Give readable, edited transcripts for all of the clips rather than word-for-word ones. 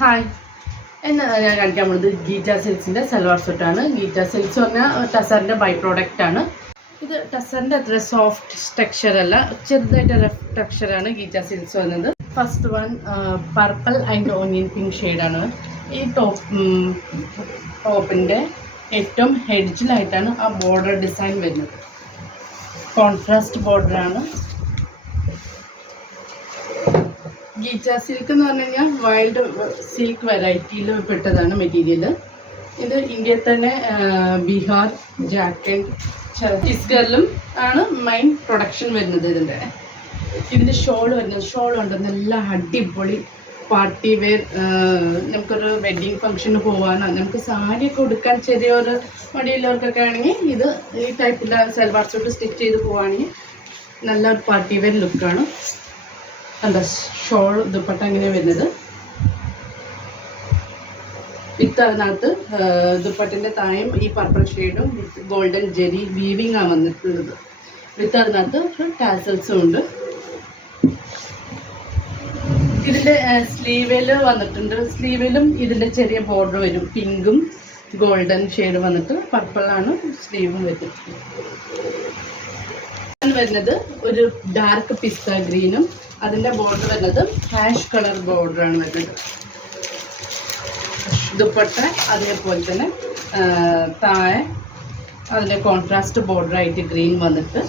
Hi, എന്ന് ഞാൻ കാണിക്കാൻ പോകുന്നത് ഗീറ്റ സിൽക്സിൻ്റെ സൽവാർ സെറ്റാണ്. ഗീറ്റ സിൽക്സ് പറഞ്ഞാൽ ടസറിൻ്റെ ബൈ പ്രോഡക്റ്റാണ്. ഇത് ടസറിൻ്റെ അത്ര സോഫ്റ്റ് ടെക്സ്ചർ അല്ല, ചെറുതായിട്ട് റഫ് ടെക്സ്ചറാണ് ഗീറ്റ സിൽക്സ് വന്നത്. First one purple and onion pink ഷെയ്ഡാണ്. ഈ ടോപ്പിൻ്റെ ഏറ്റവും ഹെഡ്ജിലായിട്ടാണ് ആ ബോർഡർ ഡിസൈൻ വരുന്നത്. കോൺട്രാസ്റ്റ് ബോർഡറാണ്. ഗീറ്റ സിൽക്ക് എന്ന് പറഞ്ഞു കഴിഞ്ഞാൽ വൈൽഡ് സിൽക്ക് വെറൈറ്റിയിൽ പെട്ടതാണ് മെറ്റീരിയൽ. ഇത് ഇന്ത്യയിൽ തന്നെ ബീഹാർ, ജാർഖണ്ഡ്, ഛത്തീസ്ഗഡിലും ആണ് മെയിൻ പ്രൊഡക്ഷൻ വരുന്നത്. ഇതിൻ്റെ ഷോൾ വരുന്നത്, ഷോൾ ഉണ്ട് നല്ല അടിപൊളി പാർട്ടി വെയർ. നമുക്കൊരു വെഡ്ഡിങ് ഫംഗ്ഷന് പോകാനോ നമുക്ക് സാരിയൊക്കെ ഉടുക്കാൻ ചെറിയൊരു മടിയുള്ളവർക്കൊക്കെ ആണെങ്കിൽ ഇത് ഈ ടൈപ്പിലുള്ള സൽവാർ സൂട്ട് സ്റ്റിച്ച് ചെയ്ത് പോവുകയാണെങ്കിൽ നല്ലൊരു പാർട്ടി വെയർ ലുക്കാണ്. എന്താ ഷോൾ ദുപ്പട്ട അങ്ങനെ വരുന്നത്. വിത്ത് അതിനകത്ത് ദുപ്പട്ടിൻ്റെ തായം ഈ പർപ്പിൾ ഷെയ്ഡും വിത്ത് ഗോൾഡൻ ജെറി വീവിങ് ആണ് വന്നിട്ടുള്ളത്. വിത്ത് അതിനകത്ത് ടാസൽസും ഉണ്ട്. ഇതിൻ്റെ സ്ലീവിൽ വന്നിട്ടുണ്ട്. സ്ലീവിലും ഇതിൻ്റെ ചെറിയ ബോർഡർ വരും. പിങ്കും ഗോൾഡൻ ഷെയ്ഡ് വന്നിട്ട് പർപ്പിളാണ് സ്ലീവും വരുന്നത്. ഒരു ഡാർക്ക് പിസ്ത ഗ്രീനും അതിൻ്റെ ബോർഡർ വരുന്നത് ഹാഷ് കളർ ബോർഡറാണ് വരുന്നത്. ദുപ്പട്ട അതേപോലെ തന്നെ താഴെ അതിൻ്റെ കോൺട്രാസ്റ്റ് ബോർഡറായിട്ട് ഗ്രീൻ വന്നിട്ട്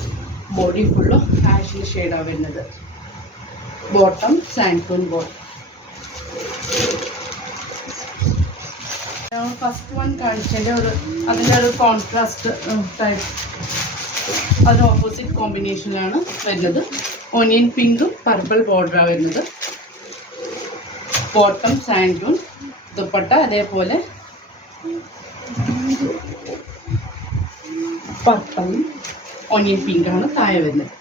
ബോഡി ഫുള്ളും ഹാഷിൻ്റെ ഷെയ്ഡാണ് വരുന്നത്. Bottom sand dune bottom. First one കാണിച്ചതിൻ്റെ അതിൻ്റെ ഒരു കോൺട്രാസ്റ്റ് ടൈപ്പ്, അതിന് ഓപ്പോസിറ്റ് കോമ്പിനേഷനിലാണ് വരുന്നത്. ഓനിയൻ പിങ്കും പർപ്പിൾ ബോർഡറാണ് വരുന്നത്. ബോട്ടം സാൻഡൂൺ, ദുപ്പട്ട അതേപോലെ പർപ്പിളും ഓനിയൻ പിങ്കാണ് താഴെ വരുന്നത്.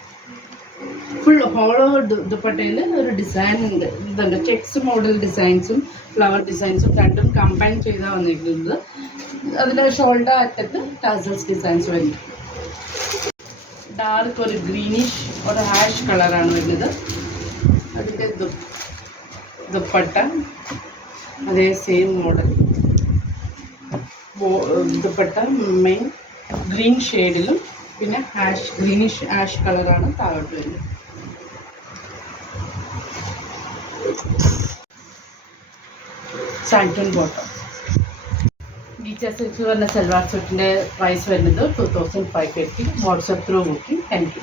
ഫുൾ ഹോളോ ദുപ്പട്ടയിൽ ഒരു ഡിസൈൻ ഉണ്ട്. ഇതുണ്ട് ചെക്സ് മോഡൽ ഡിസൈൻസും ഫ്ലവർ ഡിസൈൻസും രണ്ടും കമ്പൈൻ ചെയ്താണ് വന്നിരിക്കുന്നത്. അതിൻ്റെ ഷോൾഡർ അറ്റത്ത് ടാസൽസ് ഡിസൈൻസ് വരുന്നു. ഡാർക്ക് ഒരു ഗ്രീനിഷ് ഒരു ഹാഷ് കളറാണ് വരുന്നത്. അതിൻ്റെ ദുപ്പട്ട അതേ same model. Dupatta main green ഷെയ്ഡിലും പിന്നെ ഗ്രീനിഷ് ഹാഷ് കളറാണ് താഴോട്ട് വരുന്നത്. സാൻഡൂൺ ബോട്ടം. ഗീറ്റ സിൽക്സ് പറഞ്ഞ സൽവാർ സൂട്ടിൻ്റെ പ്രൈസ് വരുന്നത് 2550. WhatsApp through booking. Thank you.